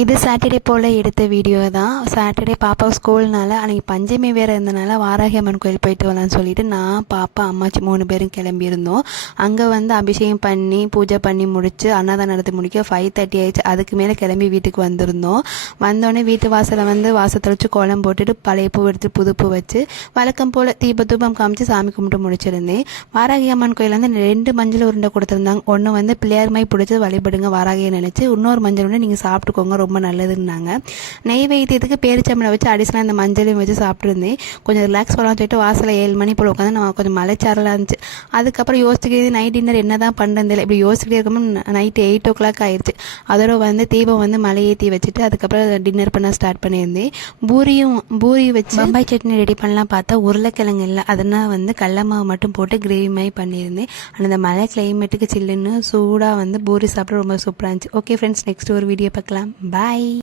இது சாட்டர்டே போல் எடுத்த வீடியோ தான். சாட்டர்டே பாப்பா ஸ்கூல்னால அன்றைக்கி பஞ்சமி வேறு இருந்தனால வாராகி அம்மன் கோயில் போயிட்டு வரலான்னு சொல்லிட்டு நான் பாப்பா அம்மாச்சி மூணு பேரும் கிளம்பியிருந்தோம். அங்கே வந்து அபிஷேகம் பண்ணி பூஜை பண்ணி முடித்து அன்னதானம் நடத்தி முடிக்க ஃபைவ் தேர்ட்டி ஆயிடுச்சு. அதுக்கு மேலே கிளம்பி வீட்டுக்கு வந்திருந்தோம். வந்தோடனே வீட்டு வாசலை வந்து வாசத்தொழிச்சு கோலம் போட்டுட்டு பழைய பூ எடுத்து புது பூ வச்சு வழக்கம் போல் தீப தூபம் காமிச்சு சாமி கும்பிட்டு முடிச்சிருந்தேன். வாராகி அம்மன் கோயில் வந்து ரெண்டு மஞ்சள் உருண்டை கொடுத்துருந்தாங்க. ஒன்று வந்து பிள்ளையார் மாதிரி பிடிச்சி வழிபடுங்க வாராகியை நினச்சி இன்னொரு மஞ்சள் உருண்டை நீங்கள் சாப்பிட்டுக்கோங்க ரொம்ப ரொம்ப நல்லதுன்னாங்க. நெய்வேத்தியத்துக்கு பேரிச்சம்பளை வச்சு அடிஷனலாக அந்த மஞ்சளையும் வச்சு சாப்பிட்ருந்தேன் கொஞ்சம் ரிலாக்ஸ் பண்ணலாம்னு சொல்லிட்டு வாசலில் ஏழு மணி போல் உட்காந்து நான் கொஞ்சம் மலைச்சாரலாக இருந்துச்சு. அதுக்கப்புறம் யோசிச்சுக்கிறது நைட் டின்னர் என்ன தான் பண்ணுறது இப்படி யோசிச்சுட்டே இருக்கும்போது நைட்டு எயிட் ஓ கிளாக் ஆயிடுச்சு அதோட வந்து தீபம் வந்து மலை ஏற்றி வச்சுட்டு அதுக்கப்புறம் டின்னர் பண்ண ஸ்டார்ட் பண்ணியிருந்தேன். பூரியும் பூரி வச்சு பம்பாய் சட்னி ரெடி பண்ணலாம் பார்த்தா உருளைக்கிழங்கு இல்லை. அதனால் வந்து கடல மாவு மட்டும் போட்டு கிரேவி மாதிரி பண்ணியிருந்தேன். ஆனால் அந்த மழை கிளைமேட்டுக்கு சில்லுன்னு சூடாக வந்து பூரி சாப்பிட ரொம்ப சூப்பராக இருந்துச்சு. ஓகே ஃப்ரெண்ட்ஸ் நெக்ஸ்ட் ஒரு வீடியோ பார்க்கலாம். Bye!